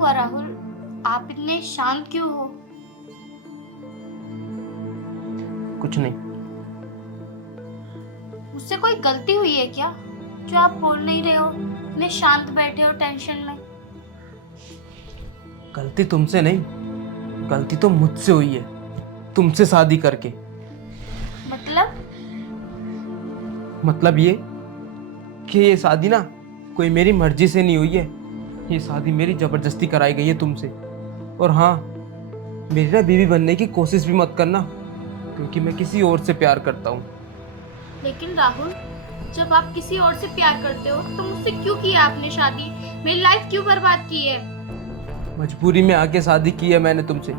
हुआ राहुल? आप इतने शांत क्यों हो? कुछ नहीं। मुझसे कोई गलती हुई है क्या जो आप बोल नहीं रहे हो? इतने शांत बैठे हो टेंशन में। गलती तुमसे नहीं, गलती तो मुझसे हुई है, तुमसे शादी करके। मतलब? मतलब ये कि ये शादी ना कोई मेरी मर्जी से नहीं हुई है। ये शादी मेरी जबरदस्ती कराई गई है तुमसे। और हाँ, मेरी ना बीवी बनने की कोशिश भी मत करना, क्योंकि मैं किसी और से प्यार करता हूँ। लेकिन राहुल, जब आप किसी और से प्यार करते हो तो मुझसे क्यों की आपने शादी? मेरी लाइफ क्यों बर्बाद की है? मजबूरी में आके शादी की है मैंने तुमसे।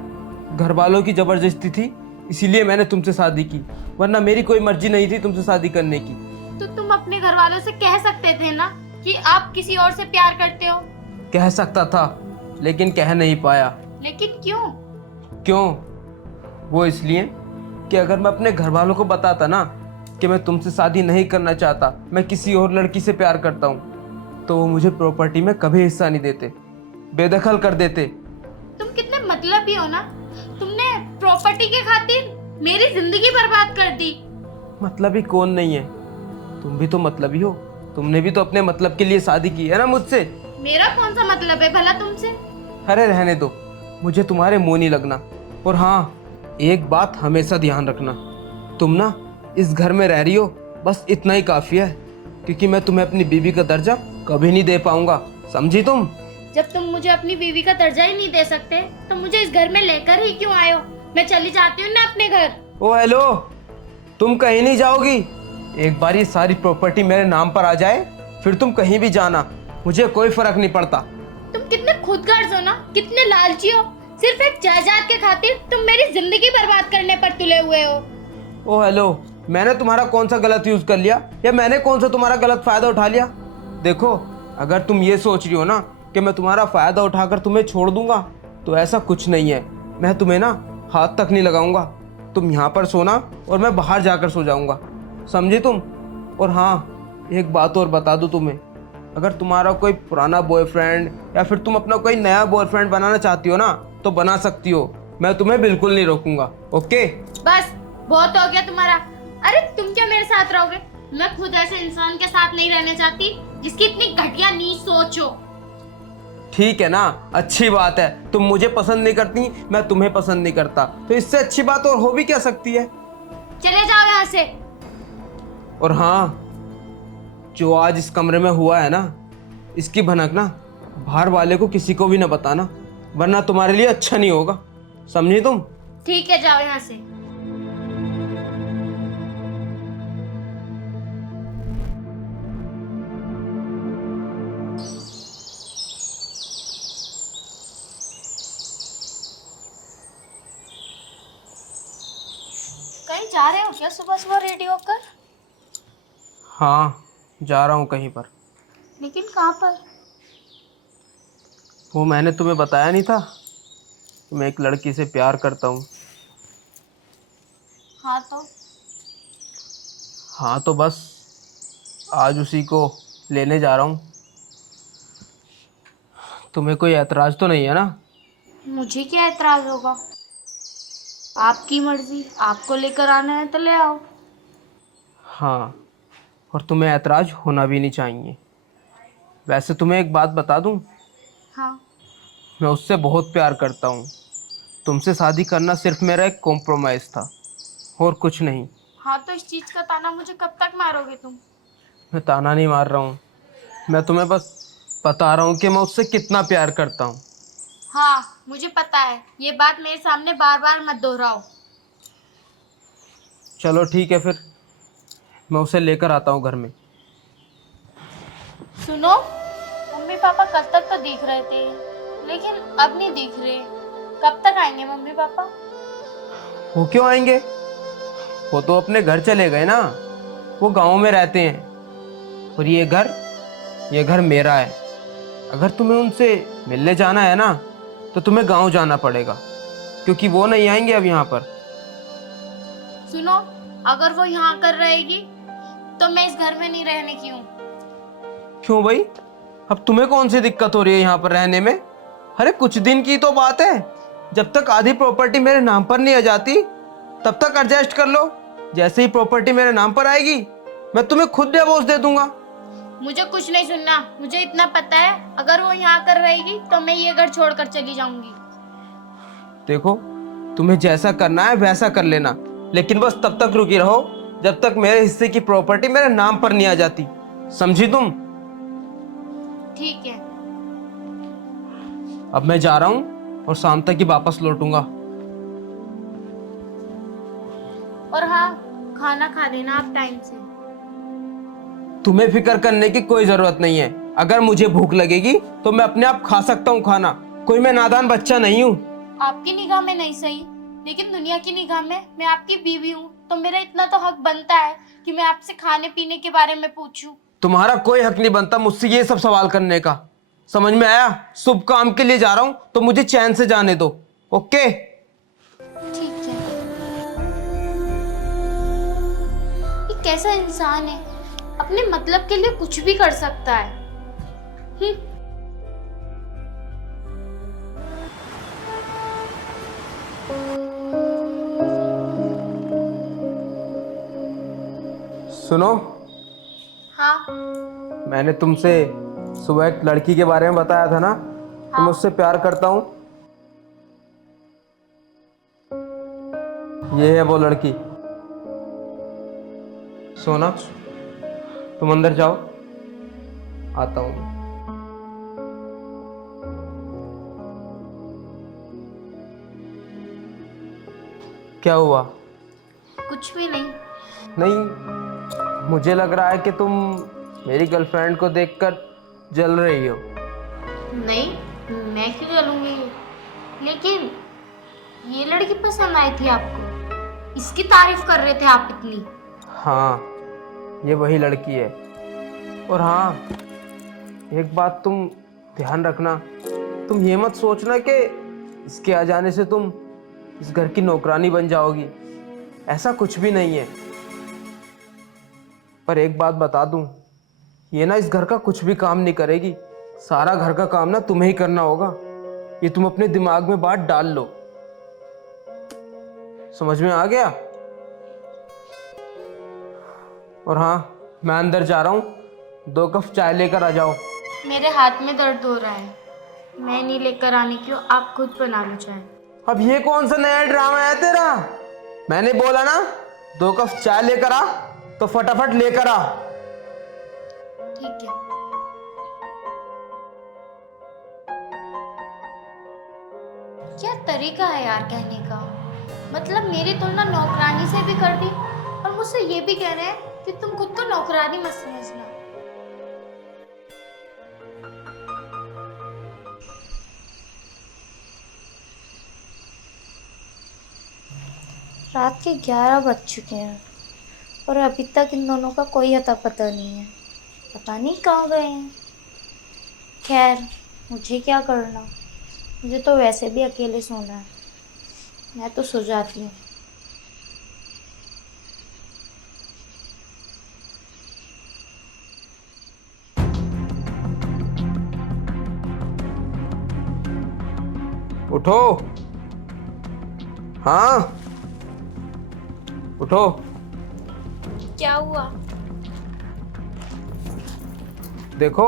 घर वालों की जबरदस्ती थी, इसीलिए मैंने तुमसे शादी की, वरना मेरी कोई मर्जी नहीं थी तुमसे शादी करने की। तो तुम अपने घर वालों से कह सकते थे ना कि आप किसी और से प्यार करते हो। कह सकता था, लेकिन कह नहीं पाया। लेकिन क्यों? क्यों? वो इसलिए कि अगर मैं अपने घर वालों को बताता ना कि मैं तुमसे शादी नहीं करना चाहता, मैं किसी और लड़की से प्यार करता हूँ, तो वो मुझे प्रॉपर्टी में कभी हिस्सा नहीं देते, बेदखल कर देते। तुम कितने मतलबी हो ना। तुमने प्रॉपर्टी के खातिर मेरी जिंदगी बर्बाद कर दी। मतलब ही कौन नहीं है? तुम भी तो मतलबी हो। तुमने भी तो अपने मतलब के लिए शादी की है ना मुझसे। मेरा कौन सा मतलब है भला तुमसे? अरे रहने दो, मुझे तुम्हारे मुंह नहीं लगना। और हाँ, एक बात हमेशा ध्यान रखना, तुम ना इस घर में रह रही हो, बस इतना ही काफी है, क्योंकि मैं तुम्हें अपनी बीवी का दर्जा कभी नहीं दे पाऊंगा, समझी तुम? जब तुम मुझे अपनी बीवी का दर्जा ही नहीं दे सकते तो मुझे इस घर में लेकर ही क्यों आए हो? मैं चली जाती हूँ ना अपने घर। ओ हेलो, तुम कहीं नहीं जाओगी। एक बार ये सारी प्रॉपर्टी मेरे नाम पर आ जाए, फिर तुम कहीं भी जाना, मुझे कोई फर्क नहीं पड़ता। तुम कितने खुदगर्ज हो ना, कितने लालची हो। सिर्फ एक जायदाद के खातिर तुम मेरी जिंदगी बर्बाद करने पर तुले हुए हो। ओ हेलो, मैंने तुम्हारा कौन सा गलत यूज कर लिया, या मैंने कौन सा तुम्हारा गलत फायदा उठा लिया? देखो, अगर तुम ये सोच रही हो ना कि मैं तुम्हारा फायदा उठाकर तुम्हें छोड़ दूंगा, तो ऐसा कुछ नहीं है। मैं तुम्हें ना हाथ तक नहीं लगाऊंगा। तुम यहाँ पर सोना और मैं बाहर जाकर सो जाऊंगा, समझे तुम? और हाँ, एक बात और बता दूं तुम्हें, अगर तुम्हारा कोई पुराना बॉयफ्रेंड या फिर तुम अपना कोई नया बॉयफ्रेंड बनाना चाहती हो ना, तो बना सकती हो। मैं तुम्हें बिल्कुल नहीं रोकूंगा, ओके? बस, बहुत हो गया तुम्हारा। अरे तुम क्या मेरे साथ रहोगे? मैं खुद ऐसे इंसान के साथ नहीं रहना चाहती जिसकी इतनी घटिया नीच सोच हो। ठीक है ना, अच्छी बात है। तुम मुझे पसंद नहीं करती, मैं तुम्हें पसंद नहीं करता, तो इससे अच्छी बात और हो भी क्या सकती है? चले जाओ यहाँ से। और हाँ, जो आज इस कमरे में हुआ है ना, इसकी भनक ना बाहर वाले को किसी को भी ना बताना, वरना तुम्हारे लिए अच्छा नहीं होगा, समझी तुम? ठीक है, जाओ यहाँ से। कहीं जा रहे हो क्या सुबह सुबह रेडी होकर? हाँ, जा रहा हूँ कहीं पर। लेकिन कहाँ पर? वो मैंने तुम्हें बताया नहीं था कि मैं एक लड़की से प्यार करता हूँ। हाँ तो? हाँ तो बस आज उसी को लेने जा रहा हूँ। तुम्हें कोई ऐतराज तो नहीं है ना? मुझे क्या एतराज होगा? आपकी मर्जी, आपको लेकर आना है तो ले आओ। हाँ, और तुम्हें ऐतराज होना भी नहीं चाहिए। वैसे तुम्हें एक बात बता दूँ, हाँ। मैं उससे बहुत प्यार करता हूँ। तुमसे शादी करना सिर्फ मेरा एक कॉम्प्रोमाइज़ था, और कुछ नहीं। हाँ तो इस चीज का ताना मुझे कब तक मारोगे तुम? मैं ताना नहीं मार रहा हूँ, मैं तुम्हें बस बता रहा हूँ कि मैं उससे कितना प्यार करता हूँ। हाँ, मुझे पता है। ये बात मेरे सामने बार बार मत दोहराओ। चलो ठीक है फिर, मैं उसे लेकर आता हूँ घर में। सुनो, मम्मी पापा कल तक तो दिख रहे थे, लेकिन अब नहीं दिख रहे। कब तक आएंगे मम्मी पापा? वो क्यों आएंगे? वो तो अपने घर चले गए ना, वो गांव में रहते हैं। और ये घर मेरा है। अगर तुम्हें उनसे मिलने जाना है ना, तो तुम्हें गांव जाना पड़ेगा, क्योंकि वो नहीं आएंगे अब यहाँ पर। सुनो, अगर वो यहाँ कर रहेगी तो मैं इस घर में नहीं रहने की हूँ। क्यों भाई? अब तुम्हें कौन सी दिक्कत हो रही है यहाँ पर रहने में? अरे कुछ दिन की तो बात है, जब तक आधी प्रॉपर्टी मेरे नाम पर नहीं आ जाती तब तक एडजस्ट कर लो। जैसे ही प्रॉपर्टी मेरे नाम पर आएगी मैं तुम्हें खुद डिवोर्स दे दूंगा। मुझे कुछ नहीं सुनना, मुझे इतना पता है अगर वो यहाँ कर रहेगी तो मैं ये घर छोड़कर चली जाऊंगी। देखो, तुम्हें जैसा करना है वैसा कर लेना, लेकिन बस तब तक रुकी रहो जब तक मेरे हिस्से की प्रॉपर्टी मेरे नाम पर नहीं आ जाती, समझी तुम? ठीक है। अब मैं जा रहा हूँ और शाम तक ही वापस लौटूंगा। और हाँ, खाना खा लेना आप टाइम से। तुम्हें फिक्र करने की कोई जरूरत नहीं है। अगर मुझे भूख लगेगी तो मैं अपने आप खा सकता हूँ खाना, कोई मैं नादान बच्चा नहीं हूँ। आपकी निगाह में नहीं सही, लेकिन दुनिया की निगाह में मैं आपकी बीवी हूँ, तो मेरा इतना तो हक बनता है कि मैं आपसे खाने पीने के बारे में पूछूं। तुम्हारा कोई हक नहीं बनता मुझसे ये सब सवाल करने का, समझ में आया? शुभ काम के लिए जा रहा हूँ तो मुझे चैन से जाने दो। ओके? ठीक है। ये कैसा इंसान है, अपने मतलब के लिए कुछ भी कर सकता है। सुनो, हाँ। मैंने तुमसे सुबह एक लड़की के बारे में बताया था ना, कि मैं उससे प्यार करता हूँ। ये है वो लड़की। सोना, तुम अंदर जाओ, आता हूँ। क्या हुआ? कुछ भी नहीं। नहीं, मुझे लग रहा है कि तुम मेरी गर्लफ्रेंड को देखकर जल रही हो। नहीं, मैं क्यों जलूंगी? लेकिन ये लड़की पसंद आई थी आपको, इसकी तारीफ कर रहे थे आप इतनी। हाँ, ये वही लड़की है। और हाँ, एक बात तुम ध्यान रखना, तुम ये मत सोचना कि इसके आ जाने से तुम इस घर की नौकरानी बन जाओगी, ऐसा कुछ भी नहीं है। पर एक बात बता दूं, ये ना इस घर का कुछ भी काम नहीं करेगी, सारा घर का काम ना तुम्हें ही करना होगा। ये तुम अपने दिमाग में बात डाल लो, समझ में आ गया? और हाँ, मैं अंदर जा रहा हूँ, 2 कप चाय लेकर आ जाओ। मेरे हाथ में दर्द हो रहा है, मैं नहीं लेकर आने क्यों, आप खुद बना लो चाय। अब ये कौन सा नया ड्रामा है तेरा? मैंने बोला ना 2 कप चाय लेकर आ, तो फटाफट लेकर आ। ठीक है। क्या तरीका है यार कहने का, मतलब मेरी तुलना नौकरानी से भी कर दी और मुझसे ये भी कह रहे हैं कि तुम खुद को नौकरानी मत समझना। रात के 11 बज चुके हैं और अभी तक इन दोनों का कोई अता पता नहीं है, पता नहीं कहाँ गए हैं। खैर, मुझे क्या करना, मुझे तो वैसे भी अकेले सोना है, मैं तो सो जाती हूँ। उठो, हाँ उठो। क्या हुआ? देखो,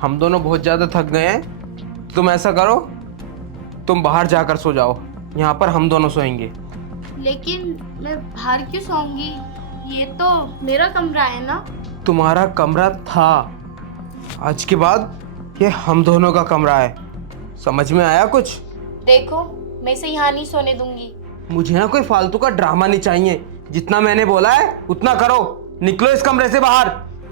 हम दोनों बहुत ज्यादा थक गए हैं, तुम ऐसा करो, तुम बाहर जाकर सो जाओ, यहाँ पर हम दोनों सोएंगे। लेकिन मैं बाहर क्यों सोऊंगी, ये तो मेरा कमरा है ना। तुम्हारा कमरा था, आज के बाद ये हम दोनों का कमरा है, समझ में आया कुछ? देखो, मैं इसे यहाँ नहीं सोने दूंगी। मुझे ना कोई फालतू का ड्रामा नहीं चाहिए, जितना मैंने बोला है उतना करो, निकलो इस कमरे से बाहर।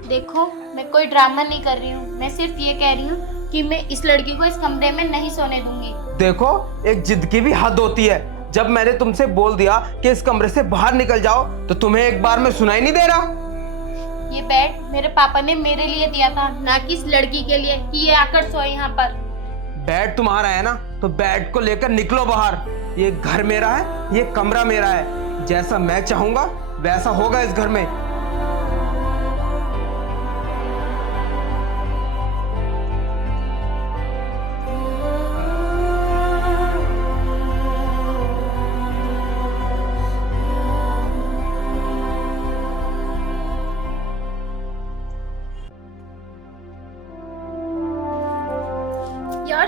देखो, मैं कोई ड्रामा नहीं कर रही हूँ, मैं सिर्फ ये कह रही हूँ कि मैं इस लड़की को इस कमरे में नहीं सोने दूंगी। देखो, एक जिद की भी हद होती है, जब मैंने तुमसे बोल दिया कि इस कमरे से बाहर निकल जाओ तो तुम्हें एक बार में सुनाई नहीं दे रहा? ये बेड मेरे पापा ने मेरे लिए दिया था, ना कि इस लड़की के लिए कि ये आकर सोए यहाँ पर। बेड तुम्हारा है ना, तो बेड को लेकर निकलो बाहर। ये घर मेरा है, ये कमरा मेरा है, जैसा मैं चाहूंगा वैसा होगा इस घर में।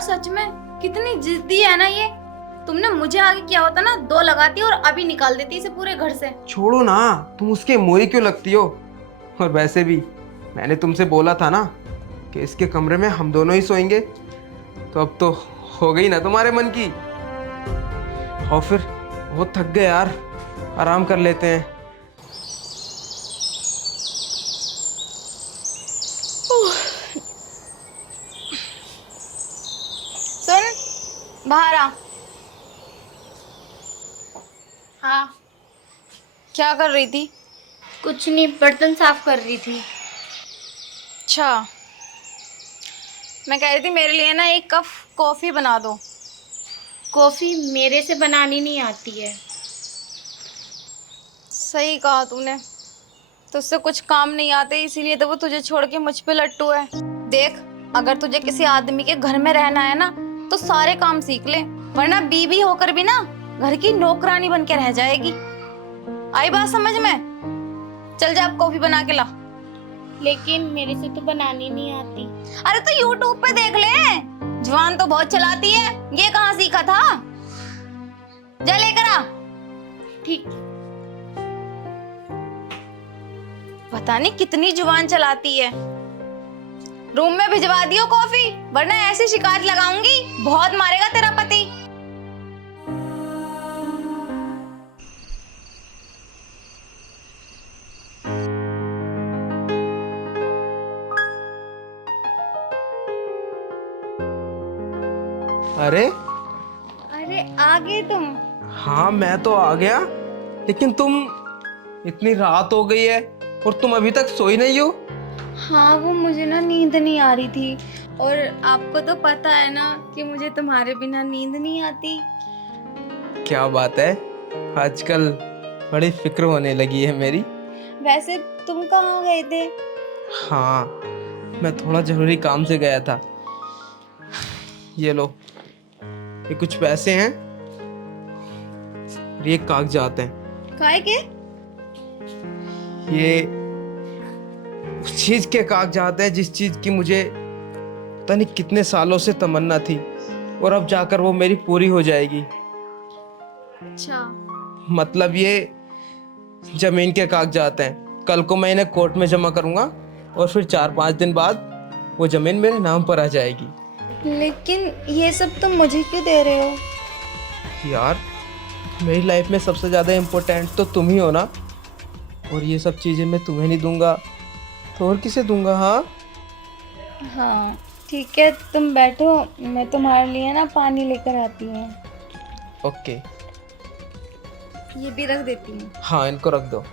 सच में कितनी जिद्दी है ना ये। तुमने मुझे आगे किया होता ना, 2 लगाती और अभी निकाल देती इसे पूरे घर से। छोड़ो ना, तुम उसके मोही क्यों लगती हो? और वैसे भी मैंने तुमसे बोला था ना कि इसके कमरे में हम दोनों ही सोएंगे, तो अब तो हो गई ना तुम्हारे मन की। और फिर बहुत थक गए यार, आराम कर लेते हैं। सुन, बाहर आ। हाँ, क्या कर रही थी? कुछ नहीं, बर्तन साफ कर रही थी। अच्छा, मैं कह रही थी मेरे लिए ना 1 कप कॉफी बना दो। कॉफ़ी मेरे से बनानी नहीं आती है। सही कहा तूने, तुझसे कुछ काम नहीं आते, इसीलिए तो वो तुझे छोड़ के मुझ पे लट्टू है। देख, अगर तुझे किसी आदमी के घर में रहना है ना तो सारे काम सीख ले, वरना बीवी होकर भी ना घर की नौकरानी बन के रह जाएगी। आई बात समझ में? चल जा, अब कॉफी बना के ला। लेकिन मेरे से तो बनानी नहीं आती। अरे तो यूट्यूब पे देख ले, जुबान तो बहुत चलाती है, ये कहाँ सीखा था? जा लेकर आ। ठीक। पता नहीं कितनी जुबान चलाती है। रूम में भिजवा दियो कॉफी, वरना ऐसी शिकायत लगाऊंगी, बहुत मारेगा तेरा पति। अरे अरे आ गए तुम? हाँ, मैं तो आ गया, लेकिन तुम, इतनी रात हो गई है और तुम अभी तक सोई नहीं हो। हाँ, वो मुझे ना नींद नहीं आ रही थी, और आपको तो पता है ना कि मुझे तुम्हारे बिना नींद नहीं आती। क्या बात है, आजकल बड़ी फिक्र होने लगी है मेरी। वैसे तुम कहाँ गए थे? हाँ, मैं थोड़ा जरूरी काम से गया था। ये लो, ये कुछ पैसे हैं और ये कागजात हैं। काहे के? ये उस चीज के कागजात हैं जिस चीज की मुझे पता नहीं कितने सालों से तमन्ना थी, और अब जाकर वो मेरी पूरी हो जाएगी। अच्छा, मतलब ये जमीन के कागजात हैं। कल को मैं इन्हें कोर्ट में जमा करूंगा और फिर 4-5 दिन बाद वो जमीन मेरे नाम पर आ जाएगी। लेकिन ये सब तुम मुझे क्यों दे रहे हो? यार, मेरी लाइफ में सबसे ज़्यादा इम्पोर्टेंट तो तुम ही हो ना, और ये सब चीज़ें मैं तुम्हें नहीं दूंगा तो और किसे दूंगा? हाँ हाँ ठीक है, तुम बैठो, मैं तुम्हारे लिए ना पानी लेकर आती हूँ। ओके। ये भी रख देती हूँ। हाँ, इनको रख दो।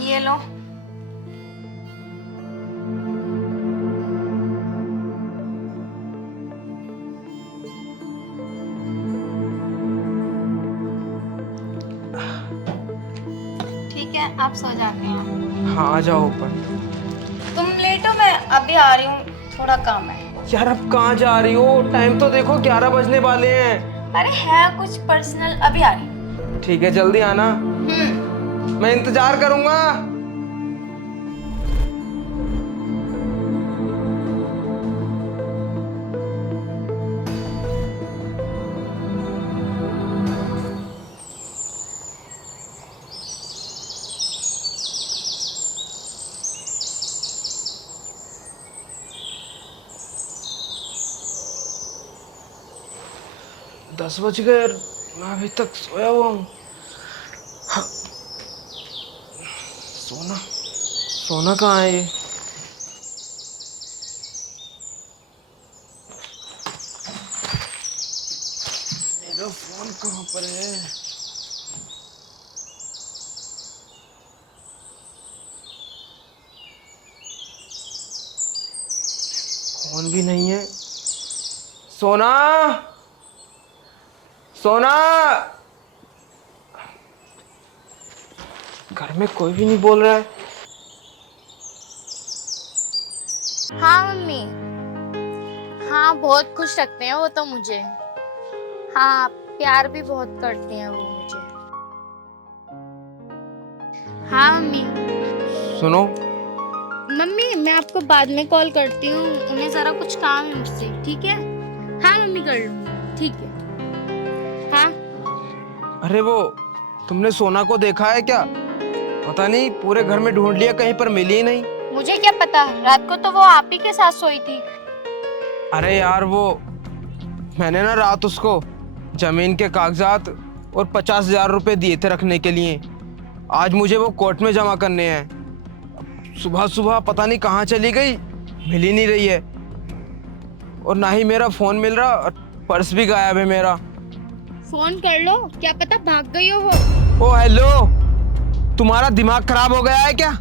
ये लो। ठीक है, आप सो जाते हैं। हाँ, आ जाओ ऊपर। तुम लेटो, मैं अभी आ रही हूँ, थोड़ा काम है। यार, अब कहाँ जा रही हो? टाइम तो देखो, 11 बजने वाले हैं। अरे है कुछ पर्सनल, अभी आ रही हूँ। ठीक है, जल्दी आना, मैं इंतजार करूंगा। दस बज गए, मैं अभी तक सोया हुआ हूँ। हाँ, सोना सोना कहाँ है ये? मेरा फोन कहाँ पर है? फोन भी नहीं है। सोना, सोना, घर में कोई भी नहीं बोल रहा है। हाँ मम्मी, हाँ बहुत खुश रखते हैं वो तो मुझे। हाँ, प्यार भी बहुत करते हैं वो मुझे। हाँ मम्मी। सुनो, मम्मी मैं आपको बाद में कॉल करती हूँ, उन्हें जरा कुछ काम है मुझसे, ठीक है? हाँ मम्मी कर लूँगी, ठीक है। हाँ अरे वो तुमने सोना को देखा है क्या? पता नहीं, पूरे घर में ढूंढ लिया, कहीं पर मिली ही नहीं। मुझे क्या पता, रात को तो वो आप ही के साथ सोई थी। अरे यार, वो मैंने ना रात उसको जमीन के कागजात और 50,000 रुपए दिए थे रखने के लिए। आज मुझे वो कोर्ट में जमा करने हैं। सुबह सुबह पता नहीं कहाँ चली गई, मिल ही नहीं रही है। और ना ही मेरा फोन मिल रहा, और पर्स भी गायब है मेरा। फोन कर लो, क्या पता भाग गई हो वो। ओ हेलो, तुम्हारा दिमाग खराब हो गया है क्या?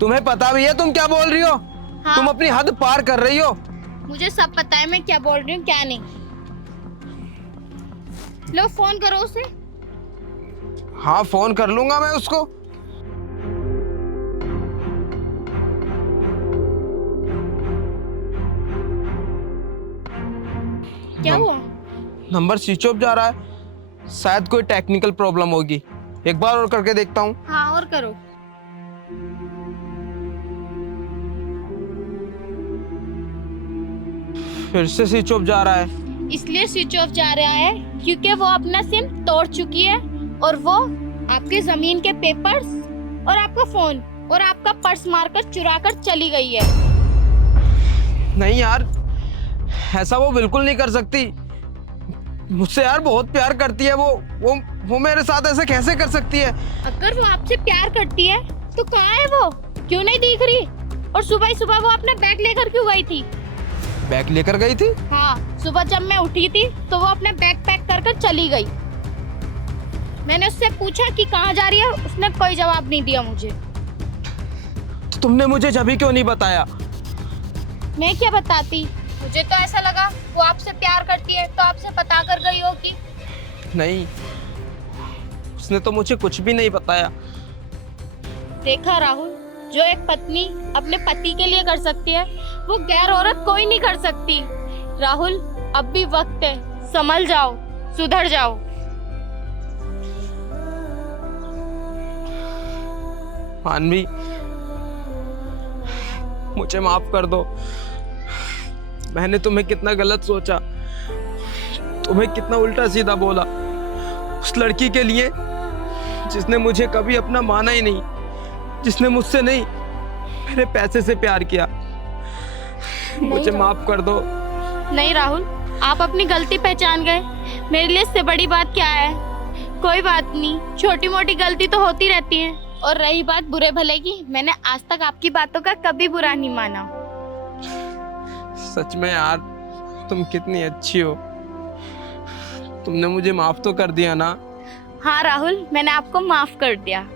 तुम्हें पता भी है तुम क्या बोल रही हो? हाँ। तुम अपनी हद पार कर रही हो। मुझे सब पता है मैं क्या बोल रही हूँ क्या नहीं। लो फोन करो उसे। हाँ, फोन कर लूंगा मैं उसको। क्या हुआ? नंबर स्विच ऑफ जा रहा है, शायद कोई टेक्निकल प्रॉब्लम होगी। एक बार और करके देखता हूँ। हाँ और करो। फिर से स्विच ऑफ जा रहा है। इसलिए स्विच ऑफ जा रहा है क्योंकि वो अपना सिम तोड़ चुकी है, और वो आपके जमीन के पेपर्स और आपका फोन और आपका पर्स मारकर चुरा कर चली गई है। नहीं यार, ऐसा वो बिल्कुल नहीं कर सकती। मुझसे यार बहुत प्यार करती है वो मेरे साथ ऐसे कैसे कर सकती है? अगर वो आपसे प्यार करती है तो कहाँ है वो? क्यों नहीं दिख रही? और सुबह सुबह वो अपना बैग लेकर क्यों गई थी? बैग लेकर गई थी? हाँ, सुबह जब मैं उठी थी तो वो अपना बैग पैक कर कर चली गई। मैंने उससे पूछा कि कहाँ जा रही है, उसने कोई जवाब नहीं दिया मुझे। तो तुमने मुझे जब ही क्यों नहीं बताया? मैं क्या बताती, मुझे तो ऐसा लगा वो आपसे प्यार करती है तो आपसे बता कर गई होगी। नहीं, उसने तो मुझे कुछ भी नहीं बताया। देखा राहुल, जो एक पत्नी अपने पति के लिए कर सकती है वो गैर औरत कोई नहीं कर सकती। राहुल, अब भी वक्त है, संभल जाओ, सुधर जाओ। मानवी, मुझे माफ कर दो। मैंने तुम्हें कितना गलत सोचा, तुम्हें कितना उल्टा सीधा बोला। उस लड़की के लिए जिसने मुझे कभी अपना माना ही नहीं, जिसने मुझसे नहीं मेरे पैसे से प्यार किया। मुझे माफ कर दो। नहीं राहुल, आप अपनी गलती पहचान गए, मेरे लिए इससे बड़ी बात क्या है। कोई बात नहीं, छोटी मोटी गलती तो होती रहती है। और रही बात बुरे भले की, मैंने आज तक आपकी बातों का कभी बुरा नहीं माना। सच में यार, तुम कितनी अच्छी हो। तुमने मुझे माफ तो कर दिया ना? हाँ राहुल, मैंने आपको माफ कर दिया।